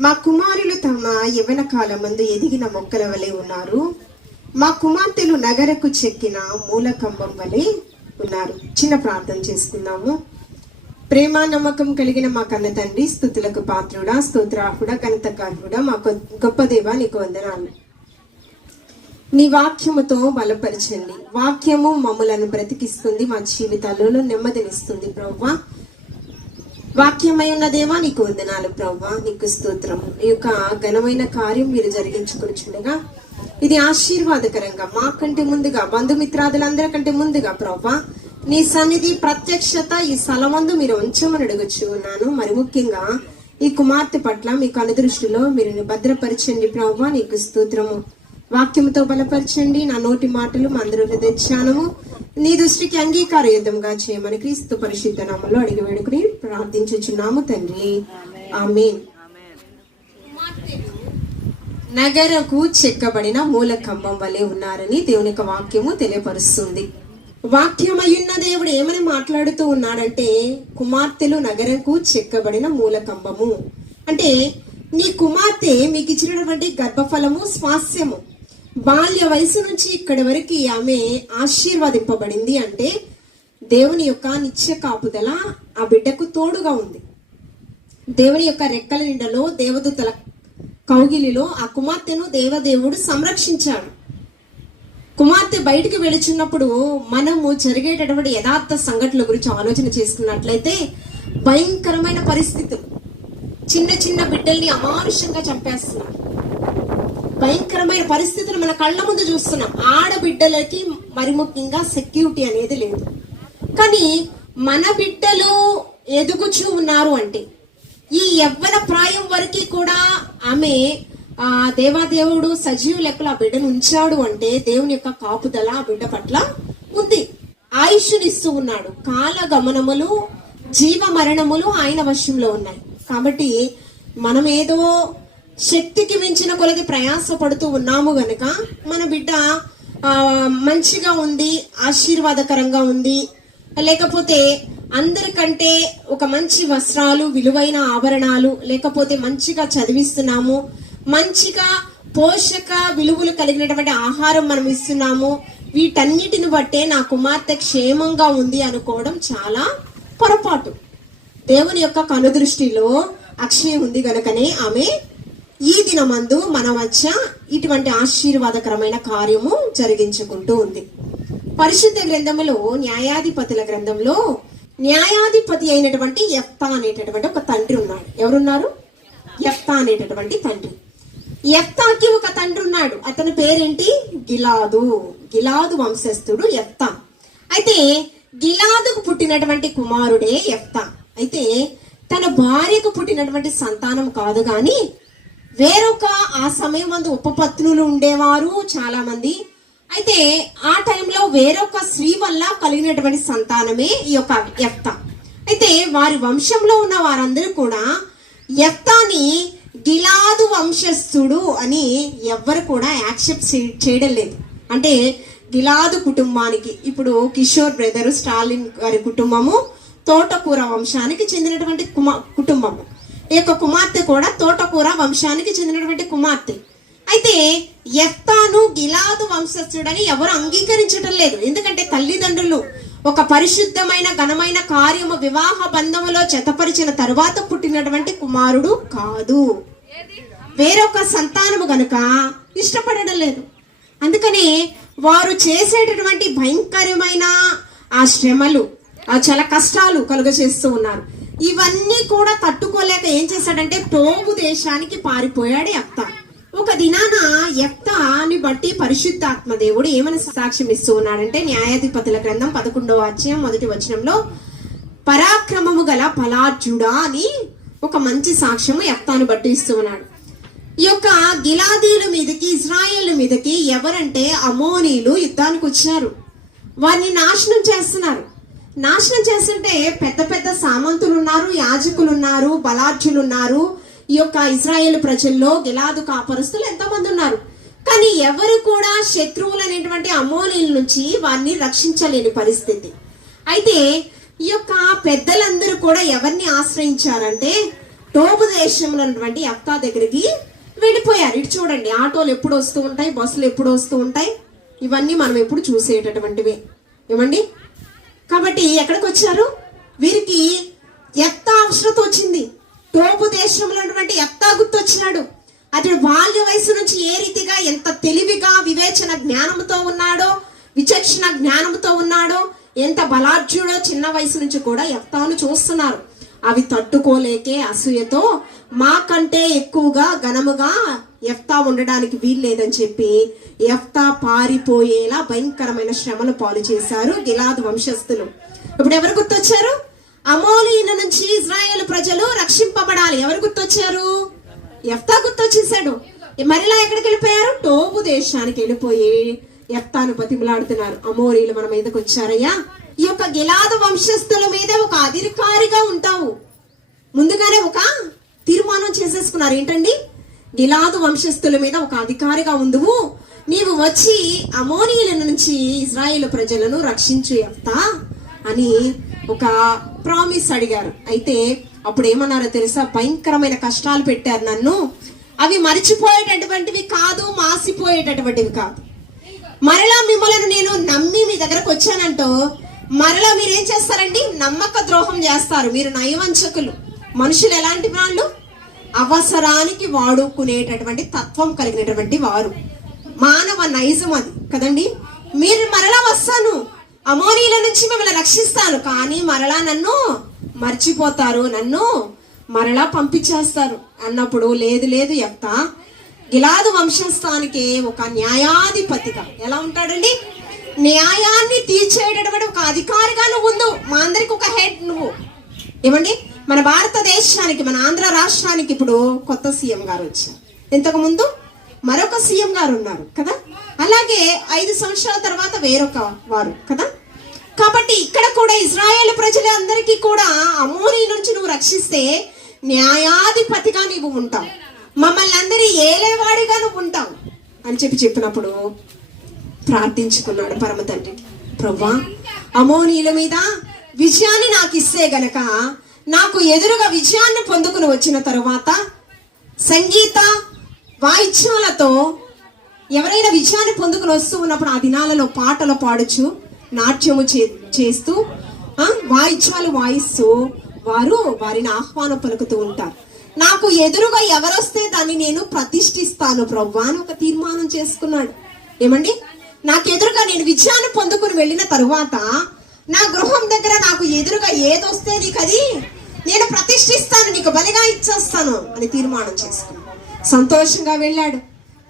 మా కుమారులు తమ యవన కాలమందు ఎదిగిన మొక్కల వలె ఉన్నారు. మా కుమార్తెలు నగరకు చెక్కిన మూలకంబం వలె ఉన్నారు. చిన్న ప్రార్థన చేసుకుందాము. ప్రేమ నమ్మకం కలిగిన మా కన్న తండ్రి స్థుతులకు పాత్రుడా స్తోత్రాహుడ ఘనతకారుడా మా గొప్ప దేవ నీకు వందనాలు. నీ వాక్యముతో బలపరచండి. వాక్యము మమ్మలను బ్రతికిస్తుంది మా జీవితాలలో నెమ్మదినిస్తుంది ప్రవ్వా. వాక్యమై ఉన్న దేవా నీకు వందనాలు ప్రవ్వా నీకు స్తోత్రం ఈ యొక్క ఘనమైన కార్యం మీరు జరిగించుకొచ్చుండగా ఇది ఆశీర్వాదకరంగా మాకంటే ముందుగా బంధుమిత్రాదులందరికంటే ముందుగా ప్రవ్వా నీ సన్నిధి ప్రత్యక్షత ఈ స్థలమందు మీరు ఉంచమని అడగచ్చు ఉన్నాను మరి ముఖ్యంగా ఈ కుమార్తె పట్ల మీకు అనుదృష్టిలో మీరు భద్రపరచండి ప్రవ్వా నీకు స్తోత్రము. వాక్యముతో బలపరచండి. నా నోటి మాటలు మందరు అందరూ నీ దృష్టికి అంగీకార యుద్ధంగా చేయమని క్రీస్తు పరిశుద్ధ నామంలో అడిగి వేడుకుని ప్రార్థించుచున్నాము తండ్రి. ఆమె నగరకు చెక్కబడిన మూల కంబం వలె ఉన్నారని దేవుని యొక్క వాక్యము తెలియపరుస్తుంది. వాక్యమయ్యున్న దేవుడు ఏమని మాట్లాడుతూ ఉన్నాడంటే కుమార్తెలు నగరకు చెక్కబడిన మూల కంబము అంటే నీ కుమార్తె మీకు ఇచ్చినటువంటి గర్భఫలము స్వాస్యము బాల్య వయసు నుంచి ఇక్కడి వరకు ఆమె ఆశీర్వదింపబడింది అంటే దేవుని యొక్క నిత్య కాపుదల ఆ బిడ్డకు తోడుగా ఉంది. దేవుని యొక్క రెక్కల నిండలో దేవదూతల కౌగిలిలో ఆ కుమార్తెను దేవదేవుడు సంరక్షించాడు. కుమార్తె బయటికి వెళుచున్నప్పుడు మనము జరిగేటటువంటి యథార్థ సంఘటనల గురించి ఆలోచన చేసుకున్నట్లయితే భయంకరమైన పరిస్థితులు. చిన్న చిన్న బిడ్డల్ని అమానుషంగా చంపేస్తున్నారు. భయంకరమైన పరిస్థితులు మన కళ్ళ ముందు చూస్తున్నాం. ఆడబిడ్డలకి మరి ముఖ్యంగా సెక్యూరిటీ అనేది లేదు. కానీ మన బిడ్డలు ఎదుగుచూ ఉన్నారు అంటే ఈ యవ్వన ప్రాయం వరకు కూడా ఆమె ఆ దేవాదేవుడు సజీవ లెక్కలు ఆ బిడ్డను ఉంచాడు అంటే దేవుని యొక్క కాపుదల ఆ బిడ్డ పట్ల ఉంది. ఆయుష్నిస్తూ ఉన్నాడు. కాల గమనములు జీవ మరణములు ఆయన వశంలో ఉన్నాయి. కాబట్టి మనం ఏదో శక్తికి మించిన కొలది ప్రయాసపడుతూ ఉన్నాము గనక మన బిడ్డ మంచిగా ఉంది ఆశీర్వాదకరంగా ఉంది. లేకపోతే అందరికంటే ఒక మంచి వస్త్రాలు విలువైన ఆభరణాలు లేకపోతే మంచిగా చదివిస్తున్నాము మంచిగా పోషక విలువలు కలిగినటువంటి ఆహారం మనం ఇస్తున్నాము వీటన్నిటిని బట్టే నా కుమార్తె క్షేమంగా ఉంది అనుకోవడం చాలా పొరపాటు. దేవుని యొక్క కనుదృష్టిలో అక్షయం ఉంది గనుకనే ఆమె ఈ దినమందు మన మధ్య ఇటువంటి ఆశీర్వాదకరమైన కార్యము జరిగించుకుంటూ ఉంది. పరిశుద్ధ గ్రంథములో న్యాయాధిపతుల గ్రంథంలో న్యాయాధిపతి అయినటువంటి ఎఫ్తా అనేటటువంటి ఒక తండ్రి ఉన్నాడు. ఎవరున్నారు? ఎఫ్తా అనేటటువంటి తండ్రి. ఎఫ్తాకి ఒక తండ్రి ఉన్నాడు. అతని పేరేంటి? గిలాదు. గిలాదు వంశస్థుడు ఎఫ్తా అయితే గిలాదుకు పుట్టినటువంటి కుమారుడే ఎఫ్తా అయితే తన భార్యకు పుట్టినటువంటి సంతానం కాదు కానీ వేరొక ఆ సమయం మందు ఉపపత్నులు ఉండేవారు చాలా మంది అయితే ఆ టైంలో వేరొక స్త్రీ వల్ల కలిగినటువంటి సంతానమే ఈ యొక్క ఎఫ్త అయితే వారి వంశంలో ఉన్న వారందరూ కూడా ఎఫ్తాని గిలాదు వంశస్థుడు అని ఎవ్వరు కూడా యాక్సెప్ట్ చేయడం లేదు. అంటే గిలాదు కుటుంబానికి ఇప్పుడు కిషోర్ బ్రదరు స్టాలిన్ గారి కుటుంబము తోటకూర వంశానికి చెందినటువంటి కుమ కుటుంబము. ఈ యొక్క కుమార్తె కూడా తోటకూర వంశానికి చెందినటువంటి కుమార్తె. అయితే ఎత్తాను గిలాదు వంశస్థుడని ఎవరు అంగీకరించడం లేదు. ఎందుకంటే తల్లిదండ్రులు ఒక పరిశుద్ధమైన ఘనమైన కార్యము వివాహ బంధములో చెతపరిచిన తరువాత పుట్టినటువంటి కుమారుడు కాదు. వేరొక సంతానము గనుక ఇష్టపడడం లేదు. అందుకని వారు చేసేటటువంటి భయంకరమైన ఆ శ్రమలు ఆ చాలా కష్టాలు కలుగ చేస్తూ ఉన్నారు. ఇవన్నీ కూడా తట్టుకోలేక ఏం చేశాడంటే టోబు దేశానికి పారిపోయాడు ఎప్త ఒక దినాన ఎప్తాని బట్టి పరిశుద్ధాత్మ దేవుడు ఏమని సాక్ష్యం ఇస్తూ ఉన్నాడంటే న్యాయాధిపతుల గ్రంథం పదకొండవ అధ్యాయం మొదటి వచనంలో పరాక్రమము గల పలార్జుడా అని ఒక మంచి సాక్ష్యము ఎప్తాను బట్టి ఇస్తూ ఉన్నాడు. ఈ యొక్క గిలాదీల మీదకి ఇజ్రాయేల్ మీదకి ఎవరంటే అమోనీలు యుద్ధానికి వచ్చారు వారిని నాశనం చేస్తున్నారు. నాశనం చేస్తుంటే పెద్ద పెద్ద సామంతులు ఉన్నారు యాజకులు ఉన్నారు బలార్జులు ఉన్నారు ఈ యొక్క ఇజ్రాయేల్ ప్రజల్లో గిలాదు కాపరుస్తులు ఎంతో మంది ఉన్నారు. కానీ ఎవరు కూడా శత్రువులు అనేటువంటి అమోనీల నుంచి వారిని రక్షించలేని పరిస్థితి. అయితే ఈ యొక్క పెద్దలందరూ కూడా ఎవరిని ఆశ్రయించారంటే టోబు దేశంలో ఉన్నటువంటి అత్తా దగ్గరికి వెళ్ళిపోయారు. ఇటు చూడండి ఆటోలు ఎప్పుడు వస్తూ ఉంటాయి బస్సులు ఎప్పుడు వస్తూ ఉంటాయి? ఇవన్నీ మనం ఎప్పుడు చూసేటటువంటివి. ఏమండి? కాబట్టి ఎక్కడికి వచ్చారు వీరికి ఎత్త అవసరత వచ్చింది. టోపు దేశంలో ఉన్నటువంటి ఎత్తా గుర్తొచ్చినాడు. అతడు బాల్య వయసు నుంచి ఏ రీతిగా ఎంత తెలివిగా వివేచన జ్ఞానంతో ఉన్నాడో విచక్షణ జ్ఞానంతో ఉన్నాడో ఎంత బలార్జుడో చిన్న వయసు నుంచి కూడా ఎత్తాను చూస్తున్నారు. అవి తట్టుకోలేకే అసూయతో మాకంటే ఎక్కువగా ఘనముగా ఎఫ్తా ఉండడానికి వీల్లేదని చెప్పి ఎఫ్తా పారిపోయేలా భయంకరమైన శ్రమలు పాలు చేశారు గిలాద్ వంశస్థులు. ఇప్పుడు ఎవరు గుర్తొచ్చారు? అమోలీన నుంచి ఇజ్రాయేల్ ప్రజలు రక్షింపబడాలి. ఎవరు గుర్తొచ్చారు? ఎఫ్తా గుర్తొచ్చేసాడు మరిలా ఎక్కడికి వెళ్ళిపోయారు? టోబు దేశానికి వెళ్ళిపోయి ఎఫ్తాను బతిమలాడుతున్నారు. అమోరీలు మన మీదకి వచ్చారయ్యా. ఈ యొక్క గిలాద వంశస్థుల మీద ఒక అధికారిగా ఉంటావు. ముందుగానే ఒక తీర్మానం చేసేసుకున్నారు. ఏంటండి? గిలాదు వంశస్థుల మీద ఒక అధికారిగా ఉందువు. నీవు వచ్చి అమోనీయుల నుంచి ఇజ్రాయేల్ ప్రజలను రక్షించు ఎఫ్తా అని ఒక ప్రామిస్ అడిగారు. అయితే అప్పుడు ఏమన్నారో తెలుసా? భయంకరమైన కష్టాలు పెట్టారు నన్ను. అవి మరిచిపోయేటటువంటివి కాదు మాసిపోయేటటువంటివి కాదు. మరలా మిమ్మల్ని నేను నమ్మి మీ దగ్గరకు వచ్చానంటో మరలా మీరు ఏం చేస్తారండి? నమ్మక ద్రోహం చేస్తారు. మీరు నయవంచకులు. మనుషులు ఎలాంటి వాళ్ళు? అవసరానికి వాడుకునేటటువంటి తత్వం కలిగినటువంటి వారు. మానవ నైజం అది. కదండి? మీరు మరలా వస్తాను. అమోనీల నుంచి మిమ్మల్ని రక్షిస్తాను. కానీ మరలా నన్ను మర్చిపోతారు. నన్ను మరలా పంపించేస్తారు. అన్నప్పుడు లేదు లేదు ఎంత గిలాదు వంశస్థానికి ఒక న్యాయాధిపతిగా ఎలా ఉంటాడండి? న్యాయాన్ని తీర్చేటటువంటి ఒక అధికారిగా నువ్వు ఉండు. మా అందరికి ఒక హెడ్ నువ్వు. ఏమండి? మన భారతదేశానికి మన ఆంధ్ర రాష్ట్రానికి ఇప్పుడు కొత్త సీఎం గారు వచ్చారు. ఇంతకు ముందు మరొక సీఎం గారు ఉన్నారు కదా? అలాగే ఐదు సంవత్సరాల తర్వాత వేరొక వారు కదా? కాబట్టి ఇక్కడ కూడా ఇజ్రాయేల్ ప్రజలందరికీ కూడా అమోనీ నుంచి నువ్వు రక్షిస్తే న్యాయాధిపతిగా నీవు ఉంటావు. మమ్మల్ని అందరి ఏలేవాడిగా నువ్వు ఉంటావు అని చెప్పి చెప్పినప్పుడు ప్రార్థించుకున్నాడు పరమ తండ్రి. ప్రభా అమోనీల మీద విజయాన్ని నాకు ఇస్తే గనక నాకు ఎదురుగా విజయాన్ని పొందుకుని వచ్చిన తరువాత సంగీత వాయిద్యాలతో ఎవరైనా విజయాన్ని పొందుకుని వస్తూ ఉన్నప్పుడు ఆ దినాలలో పాటలు పాడుచు నాట్యము చే- చేస్తూ వాయిద్యాలు వాయిస్తూ వారు వారిని ఆహ్వానం పలుకుతూ ఉంటారు. నాకు ఎదురుగా ఎవరొస్తే దాన్ని నేను ప్రతిష్ఠిస్తాను ప్రవ్వా అని ఒక తీర్మానం చేసుకున్నాడు. ఏమండి? నాకు ఎదురుగా నేను విజయాన్ని పొందుకుని వెళ్ళిన తరువాత నా గృహం దగ్గర నాకు ఎదురుగా ఏదొస్తే నీకు అది నేను ప్రతిష్ఠిస్తాను నీకు బలిగా ఇచ్చేస్తాను అని తీర్మానం చేసుకుని సంతోషంగా వెళ్ళాడు.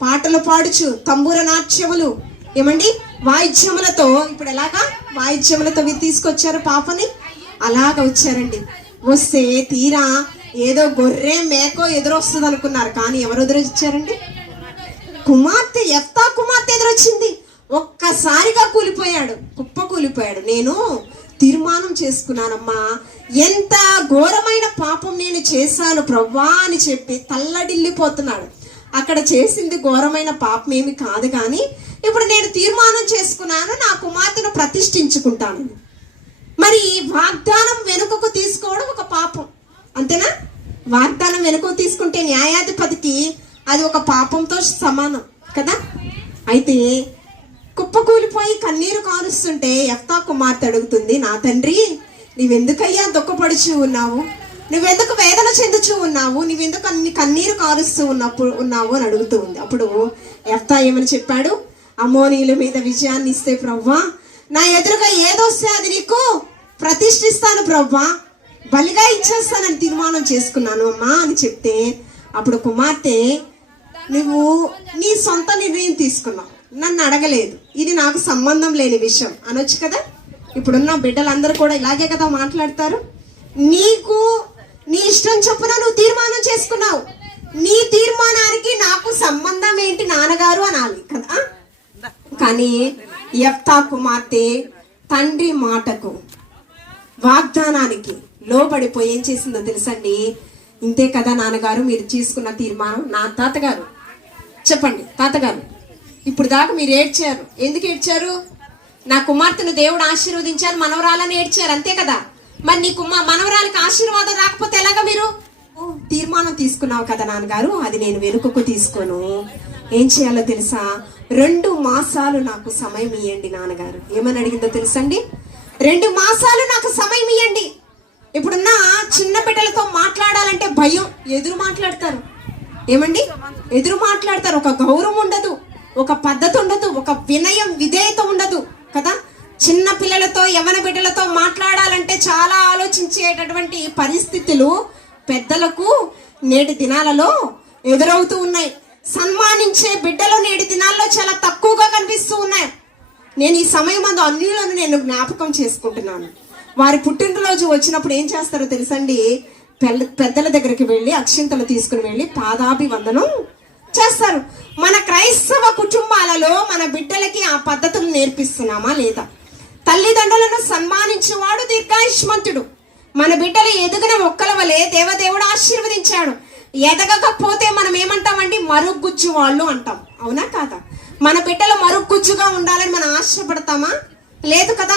పాటలు పాడుచు తంబూర నాట్యములు. ఏమండి? వాయిద్యములతో ఇప్పుడు ఎలాగా? వాయిద్యములతో తీసుకొచ్చారు పాపని? అలాగ వచ్చారండి. వస్తే తీరా ఏదో గొర్రె మేకో ఎదురొస్తుంది అనుకున్నారు కానీ ఎవరు ఎదురొచ్చారండి కుమార్తె ఎఫ్తా కుమార్తె ఎదురొచ్చింది ఒక్కసారిగా కూలిపోయాడు కుప్ప కూలిపోయాడు. నేను తీర్మానం చేసుకున్నానమ్మా ఎంత ఘోరమైన పాపం నేను చేశాను ప్రవ్వా అని చెప్పి తల్లడిల్లిపోతున్నాడు. అక్కడ చేసింది ఘోరమైన పాపం ఏమి కాదు కానీ ఇప్పుడు నేను తీర్మానం చేసుకున్నాను నా కుమార్తెను ప్రతిష్ఠించుకుంటాను. మరి వాగ్దానం వెనుకకు తీసుకోవడం ఒక పాపం అంతేనా? వాగ్దానం వెనుకకు తీసుకుంటే న్యాయాధిపతికి అది ఒక పాపంతో సమానం కదా? అయితే కుప్పకూలిపోయి కన్నీరు కారుస్తుంటే ఎఫ్తా కుమార్తె అడుగుతుంది నా తండ్రి నీవెందుకయ్యా దుఃఖపడుచు ఉన్నావు? నువ్వెందుకు వేదన చెందుచూ ఉన్నావు? నువ్వెందుకు అన్ని కన్నీరు కారుస్తూ ఉన్నప్పుడు ఉన్నావు? అని అడుగుతూ ఉంది. అప్పుడు ఎఫ్తా ఏమని చెప్పాడు? అమోనీల మీద విజయాన్ని ఇస్తే ప్రవ్వా నా ఎదురుగా ఏదొస్తే అది నీకు ప్రతిష్ఠిస్తాను ప్రవ్వా. బలిగా ఇచ్చేస్తానని తీర్మానం చేసుకున్నాను అమ్మా అని చెప్తే అప్పుడు కుమార్తె నువ్వు నీ సొంత నిర్ణయం తీసుకున్నావు. నన్ను అడగలేదు. ఇది నాకు సంబంధం లేని విషయం. అనొచ్చు కదా? ఇప్పుడున్న బిడ్డలందరూ కూడా ఇలాగే కదా మాట్లాడతారు? నీకు నీ ఇష్టం చొప్పున నువ్వు తీర్మానం చేసుకున్నావు. నీ తీర్మానానికి నాకు సంబంధం ఏంటి నాన్నగారు అనాలి కదా? కానీ యెఫ్తా కుమార్తె తండ్రి మాటకు వాగ్దానానికి లోబడిపోయి ఏం చేసిందో తెలుసండి? ఇంతే కదా నాన్నగారు మీరు తీసుకున్న తీర్మానం నా తాతగారు. చెప్పండి తాతగారు. ఇప్పుడు దాకా మీరు ఏడ్చారు. ఎందుకు ఏడ్చారు? నా కుమార్తెను దేవుడు ఆశీర్వదించారు మనవరాలని ఏడ్చారు అంతే కదా? మరి నీ కుమార్ మనవరాలకి ఆశీర్వాదం రాకపోతే ఎలాగా మీరు? తీర్మానం తీసుకున్నావు కదా నాన్నగారు అది నేను వెనుకకు తీసుకోను. ఏం చేయాలో తెలుసా? రెండు మాసాలు నాకు సమయం ఇవ్వండి నాన్నగారు. ఏమని అడిగిందో తెలుసండి? రెండు మాసాలు నాకు సమయం ఇవ్వండి ఇప్పుడున్న చిన్న బిడ్డలతో మాట్లాడాలంటే భయం. ఎదురు మాట్లాడతారు. ఏమండి? ఎదురు మాట్లాడతారు. ఒక గౌరవం ఉండదు. ఒక పద్ధతి ఉండదు ఒక వినయం విధేయత ఉండదు కదా? చిన్న పిల్లలతో యవన బిడ్డలతో మాట్లాడాలంటే చాలా ఆలోచించేటటువంటి పరిస్థితులు పెద్దలకు నేటి దినాలలో ఎదురవుతూ ఉన్నాయి. సన్మానించే బిడ్డలు నేటి దినాల్లో చాలా తక్కువగా కనిపిస్తూ ఉన్నాయి. నేను ఈ సమయం అందు అన్యులను నేను జ్ఞాపకం చేసుకుంటున్నాను. వారి పుట్టినరోజు వచ్చినప్పుడు ఏం చేస్తారో తెలుసండి? పెళ్ళ- పెద్దల దగ్గరికి వెళ్ళి అక్షింతలు తీసుకుని వెళ్ళి పాదాభివందనం చేస్తారు. మన క్రైస్తవ కుటుంబాలలో మన బిడ్డలకి ఆ పద్ధతులు నేర్పిస్తున్నామా లేదా? తల్లిదండ్రులను సన్మానించేవాడు దీర్ఘాయుష్మంతుడు. మన బిడ్డలు ఎదుగున మొక్కల వలె దేవదేవుడు ఆశీర్వదించాడు. ఎదగకపోతే మనం ఏమంటామండి? మరుగుజ్జు వాళ్ళు అంటాం. అవునా కాదా? మన బిడ్డలు మరుగుజ్జుగా ఉండాలని మనం ఆశపడతామా? లేదు కదా?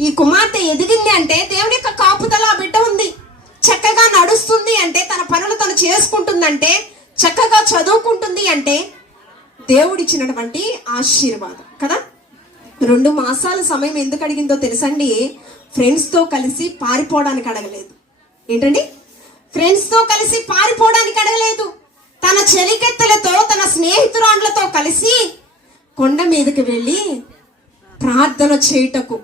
ఈ కుమార్తె ఎదిగింది అంటే దేవుడి యొక్క కాపుదల ఆ బిడ్డ ఉంది. చక్కగా నడుస్తుంది అంటే తన పనులు తను చేసుకుంటుందంటే చక్కగా చదువుకుంటుంది అంటే దేవుడిచ్చినటువంటి ఆశీర్వాదం కదా? రెండు మాసాల సమయం ఎందుకు అడిగిందో తెలుసండి? ఫ్రెండ్స్తో కలిసి పారిపోవడానికి అడగలేదు. ఏంటండి? ఫ్రెండ్స్తో కలిసి పారిపోవడానికి అడగలేదు. తన చెలికెత్తలతో తన స్నేహితురాండ్లతో కలిసి కొండ మీదకి వెళ్ళి ప్రార్థన చేయుటకు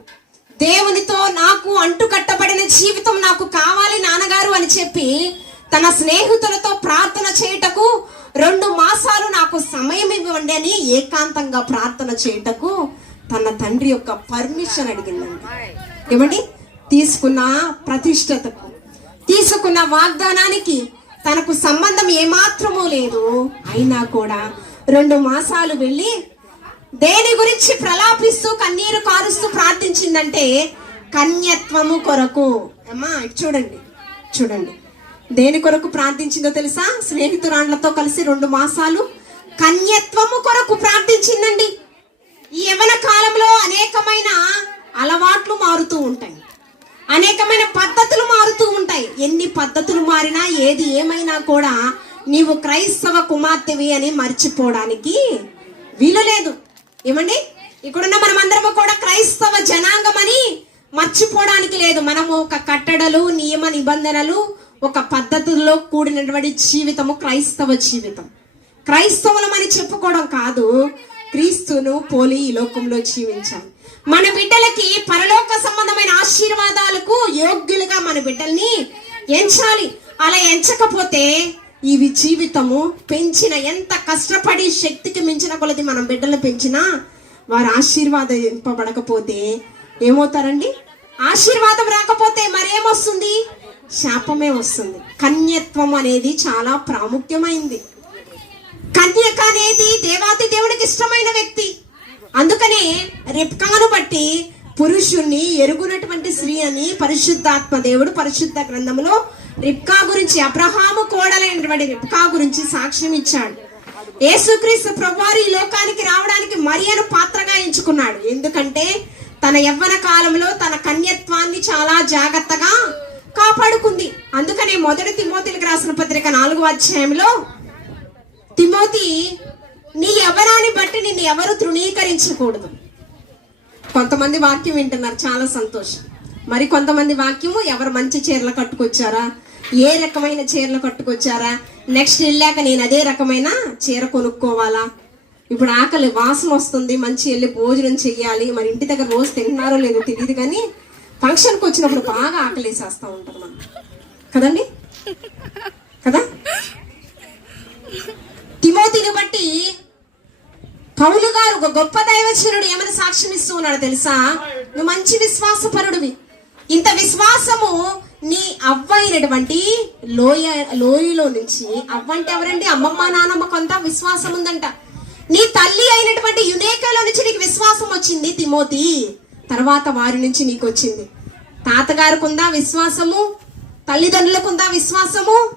దేవునితో నాకు అంటుకట్టబడిన జీవితం నాకు కావాలి నాన్నగారు అని చెప్పి తన స్నేహితులతో ప్రార్థన చేయుటకు రెండు మాసాలు నాకు సమయం ఇవ్వండి అని ఏకాంతంగా ప్రార్థన చేయుటకు తన తండ్రి యొక్క పర్మిషన్ అడిగిందండి ఏమండి? తీసుకున్న ప్రతిష్టతకు తీసుకున్న వాగ్దానానికి తనకు సంబంధం ఏమాత్రమూ లేదు. అయినా కూడా రెండు మాసాలు వెళ్ళి దేని గురించి ప్రలాపిస్తూ కన్నీరు కారుస్తూ ప్రార్థించిందంటే కన్యత్వము కొరకు. అమ్మా చూడండి చూడండి. దేని కొరకు ప్రార్థించిందో తెలుసా? స్నేహితురాళ్ళతో కలిసి రెండు మాసాలు కన్యత్వము కొరకు ప్రార్థించిందండి. ఈ యవన కాలంలో అనేకమైన అలవాట్లు మారుతూ ఉంటాయి. అనేకమైన పద్ధతులు మారుతూ ఉంటాయి. ఎన్ని పద్ధతులు మారినా ఏది ఏమైనా కూడా నీవు క్రైస్తవ కుమార్తెవి అని మర్చిపోవడానికి వీలు లేదు. ఏమండి? ఇక్కడున్న మనం అందరము కూడా క్రైస్తవ జనాంగం అని మర్చిపోవడానికి లేదు. మనము ఒక కట్టడలు నియమ నిబంధనలు ఒక పద్ధతుల్లో కూడినటువంటి జీవితము క్రైస్తవ జీవితం. క్రైస్తవులమని చెప్పుకోవడం కాదు క్రీస్తును పోలి ఈ లోకంలో జీవించాలి మన బిడ్డలకి పరలోక సంబంధమైన ఆశీర్వాదాలకు యోగ్యులుగా మన బిడ్డల్ని ఎంచాలి. అలా ఎంచకపోతే ఇవి జీవితము పెంచిన ఎంత కష్టపడి శక్తికి మించిన కొలది మనం బిడ్డలు పెంచినా వారు ఆశీర్వాదింపబడకపోతే ఏమవుతారండి? ఆశీర్వాదం రాకపోతే మరేమొస్తుంది? శాపమే వస్తుంది. కన్యత్వం అనేది చాలా ప్రాముఖ్యమైంది. కన్యక అనేది దేవాతి దేవుడికి ఇష్టమైన వ్యక్తి. అందుకనే రిప్కాను బట్టి పురుషుణ్ణి ఎరుగునటువంటి స్త్రీ అని పరిశుద్ధాత్మ దేవుడు పరిశుద్ధ గ్రంథంలో రిప్కా గురించి అబ్రహాము కోడలైనటువంటి రిప్కా గురించి సాక్ష్యం ఇచ్చాడు. యేసుక్రీస్తు ప్రభువారు ఈ లోకానికి రావడానికి మరియను పాత్రగా ఎంచుకున్నాడు. ఎందుకంటే తన యవ్వన కాలంలో తన కన్యత్వాన్ని చాలా జాగ్రత్తగా కాపాడుకుంది. అందుకనే మొదటి తిమోతిలకు రాసిన పత్రిక నాలుగో అధ్యాయంలో తిమోతి నీ ఎవరాన్ని బట్టి నిన్ను ఎవరు తృణీకరించకూడదు. కొంతమంది వాక్యం వింటున్నారు చాలా సంతోషం. మరి కొంతమంది వాక్యము ఎవరు మంచి చీరలు కట్టుకొచ్చారా? ఏ రకమైన చీరలు కట్టుకొచ్చారా? నెక్స్ట్ వెళ్ళాక నేను అదే రకమైన చీర కొనుక్కోవాలా? ఇప్పుడు ఆకలి వాసన వస్తుంది మంచి వెళ్ళి భోజనం చెయ్యాలి. మరి ఇంటి దగ్గర రోజు తింటున్నారో లేదో తెలియదు కానీ ఫంక్షన్కి వచ్చినప్పుడు బాగా ఆకలి వేసేస్తూ మనం. కదండి? కదా? తిమోతిని బట్టి పౌలు గారు ఒక గొప్ప దైవచనుడు ఏమని సాక్ష్యం ఇస్తూ ఉన్నాడు తెలుసా? నువ్వు మంచి విశ్వాసపరుడివి. ఇంత విశ్వాసము నీ అవ్వ అయినటువంటి లోయ లోయలో నుంచి అవ్వ అంటే ఎవరండి? అమ్మమ్మ నానమ్మ కొంత విశ్వాసం ఉందంట. నీ తల్లి అయినటువంటి యునేకలో నుంచి నీకు విశ్వాసం వచ్చింది తిమోతి. తర్వాత వారి నుంచి నీకు వచ్చింది. తాతగారికి ఉందా విశ్వాసము? తల్లిదండ్రులకు ఉందా విశ్వాసము?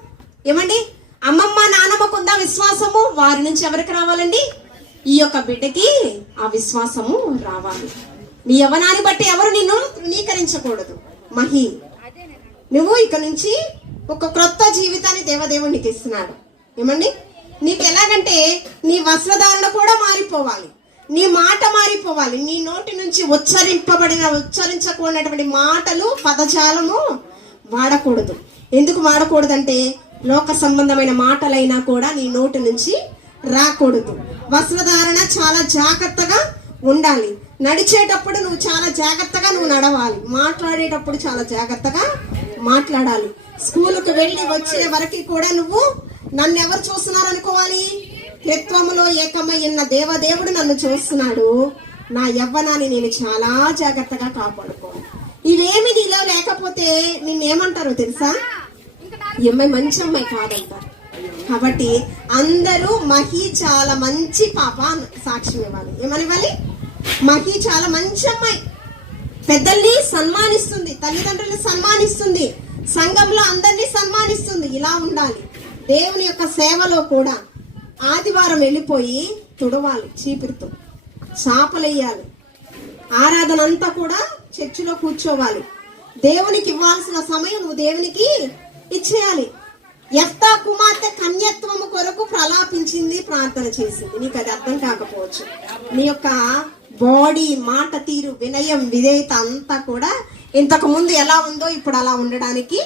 ఏమండి? అమ్మమ్మ నానమ్మకు ఉందా విశ్వాసము? వారి నుంచి ఎవరికి రావాలండి? ఈ యొక్క బిడ్డకి ఆ విశ్వాసము రావాలి. నీ యవనాన్ని బట్టి ఎవరు నిన్ను తృణీకరించకూడదు. మహి నువ్వు ఇక నుంచి ఒక క్రొత్త జీవితాన్ని దేవదేవుడు నీకు ఇస్తున్నాడు. ఏమండి? నీకు ఎలాగంటే నీ వస్త్రధారణ కూడా మారిపోవాలి. నీ మాట మారిపోవాలి. నీ నోటి నుంచి ఉచ్చరింపబడిన ఉచ్చరించకూడనటువంటి మాటలు పదజాలము వాడకూడదు. ఎందుకు వాడకూడదంటే లోక సంబంధమైన మాటలైనా కూడా నీ నోటి నుంచి రాకూడదు. వస్త్రధారణ చాలా జాగ్రత్తగా ఉండాలి. నడిచేటప్పుడు నువ్వు చాలా జాగ్రత్తగా నువ్వు నడవాలి. మాట్లాడేటప్పుడు చాలా జాగ్రత్తగా మాట్లాడాలి. స్కూలుకు వెళ్ళి వచ్చే వరకు కూడా నువ్వు నన్ను ఎవరు చూస్తున్నారు అనుకోవాలి త్రిత్వములో ఏకమయ్యున్న దేవదేవుడు నన్ను చూస్తున్నాడు. నా యవ్వనాన్ని నేను చాలా జాగ్రత్తగా కాపాడుకోవాలి ఇవేమి నీలో లేకపోతే నిన్నేమంటారు తెలుసా? ఈ అమ్మాయి మంచి అమ్మాయి కాదంటారు. కాబట్టి అందరూ మహి చాలా మంచి పాప సాక్ష్యం ఇవ్వాలి. ఏమని ఇవ్వాలి మహి చాలా మంచి అమ్మాయి. పెద్దల్ని సన్మానిస్తుంది తల్లిదండ్రులను సన్మానిస్తుంది సంఘంలో అందరినీ సన్మానిస్తుంది. ఇలా ఉండాలి. దేవుని యొక్క సేవలో కూడా ఆదివారం వెళ్ళిపోయి తుడవాలి చీపురుతో. చాపలేయాలి ఆరాధన అంతా కూడా చర్చిలో కూర్చోవాలి. దేవునికి ఇవ్వాల్సిన సమయం నువ్వు దేవునికి ఇచ్చేయాలి. ఎఫ్తా కుమార్తె కన్యత్వము కొరకు ప్రలాపించింది ప్రార్థన చేసింది. నీకు అది అర్థం కాకపోవచ్చు. నీ యొక్క బాడీ మాట తీరు వినయం విధేయత అంతా కూడా ఇంతకు ముందు ఎలా ఉందో ఇప్పుడు అలా ఉండడానికి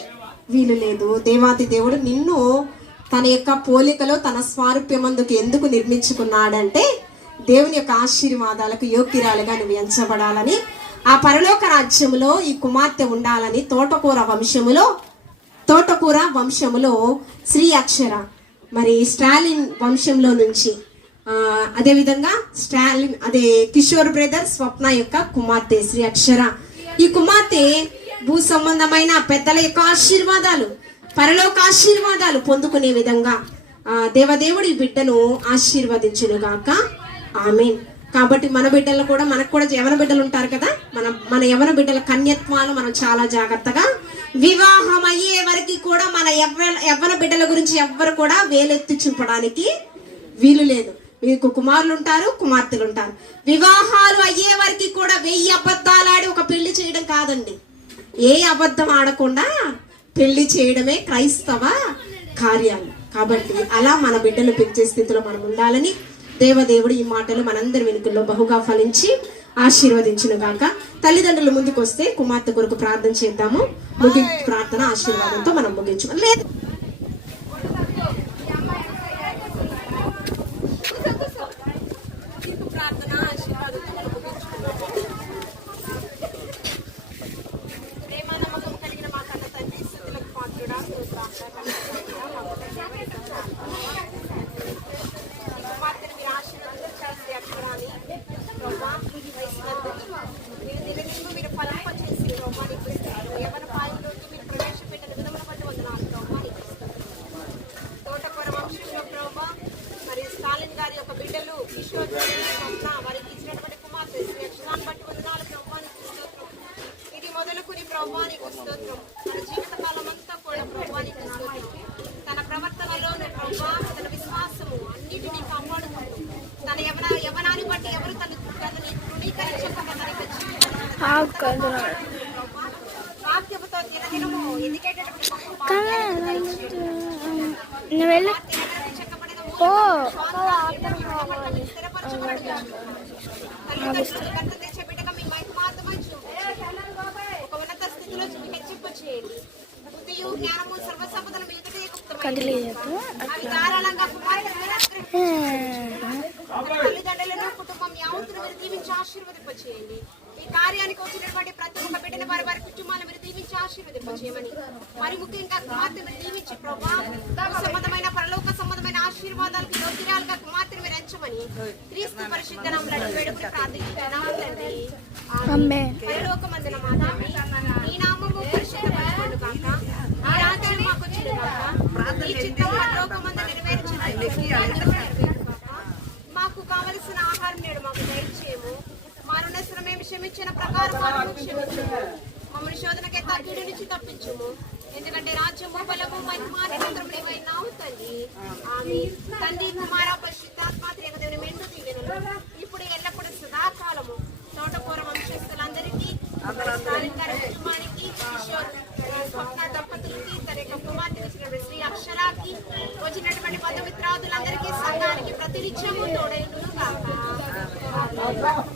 వీలు లేదు. దేవాది దేవుడు నిన్ను తన యొక్క పోలికలో తన స్వారూప్యమందుకు ఎందుకు నిర్మించుకున్నాడంటే దేవుని యొక్క ఆశీర్వాదాలకు యోగ్యురాలుగా నువ్వు ఎంచబడాలని ఆ పరలోక రాజ్యములో ఈ కుమార్తె ఉండాలని తోటకూర వంశములో తోటకూర వంశములో శ్రీ అక్షర. మరి స్టాలిన్ వంశంలో నుంచి అదేవిధంగా స్టాలిన్ అదే కిషోర్ బ్రదర్ స్వప్న యొక్క కుమార్తె శ్రీ అక్షర. ఈ కుమార్తె భూ సంబంధమైన పెద్దల యొక్క ఆశీర్వాదాలు పరలోక ఆశీర్వాదాలు పొందుకునే విధంగా దేవదేవుడి ఈ బిడ్డను ఆశీర్వదించునుగాక. ఆమె కాబట్టి మన బిడ్డలు కూడా మనకు కూడా యవన బిడ్డలు ఉంటారు కదా? మన మన యవన బిడ్డల కన్యత్వాలు మనం చాలా జాగ్రత్తగా వివాహం అయ్యే వరకు కూడా మన ఎవ్వ యవ్వన బిడ్డల గురించి ఎవ్వరు కూడా వేలెత్తి చూపడానికి వీలు లేదు. మీకు కుమారులు ఉంటారు కుమార్తెలు ఉంటారు. వివాహాలు అయ్యే వరకు కూడా వెయ్యి అబద్ధాలు ఆడి ఒక పెళ్ళి చేయడం కాదండి. ఏ అబద్ధం ఆడకుండా పెళ్ళి చేయడమే క్రైస్తవ కార్యాలు. కాబట్టి అలా మన బిడ్డలు పెంచే స్థితిలో మనం ఉండాలని దేవదేవుడు ఈ మాటలు మనందరి వెనుకల్లో బహుగా ఫలించి ఆశీర్వదించును గాక తల్లిదండ్రులు ముందుకు వస్తే కుమార్తె కొరకు ప్రార్థన చేద్దాము. ముగింపు ప్రార్థన ఆశీర్వాదంతో మనం ముగించు ไ తన తల్లిదండ్రులను కుటుంబం యావత్తును మీరు దీవించి ఆశీర్వదింపచేయండి ఈ కార్యానికి వచ్చినటువంటి ప్రతి ఒక్క బిడ్డని వారి వారి కుటుంబాలను మీరు దీవించి ఆశీర్వదింపచేయమని మరి ముఖ్యంగా కుమార్తె మీరు దీవించి ప్రభా సంబంధమైన పరలోక సంబంధమైన ఆశీర్వాదాలకు యోగ్యురాలుగా కుమార్తెను మీరు ఎంచమని క్రీస్తు పరిశుద్ధ నామములో వేడుకుని ప్రార్థిస్తున్నాము తండ్రి ఆమేన్. ఆమేన్. పరలోకమందున మా తండ్రి, నీ నామము. మాకు కావలసిన ఆహారం నేడు మాకు దయచేయము. మా రుణస్థులు మేము క్షమించిన ప్రకారం క్షమించము మమ్మల్ని శోధనకే కీడు నుంచి తప్పించుము. ఎందుకంటే రాజ్యము బలము మహిమా నిరంతరం నీవైనావు ఆమె తండ్రి కుమార పరిశుద్ధాత్మాత్రేకదేవుని మెండు తీగను. ఇప్పుడు ఎల్లప్పుడూ సదాకాలము. తోటకూర వంశస్థులందరికీ స్టాలిన్ గారి కుటుంబానికి కిషోర్ స్వప్న దంపతులకి తన యొక్క కుమార్తె వచ్చినటువంటి బంధుమిత్రాదులందరికీ సంఘానికి ప్రతినిత్యము తోడైను కాక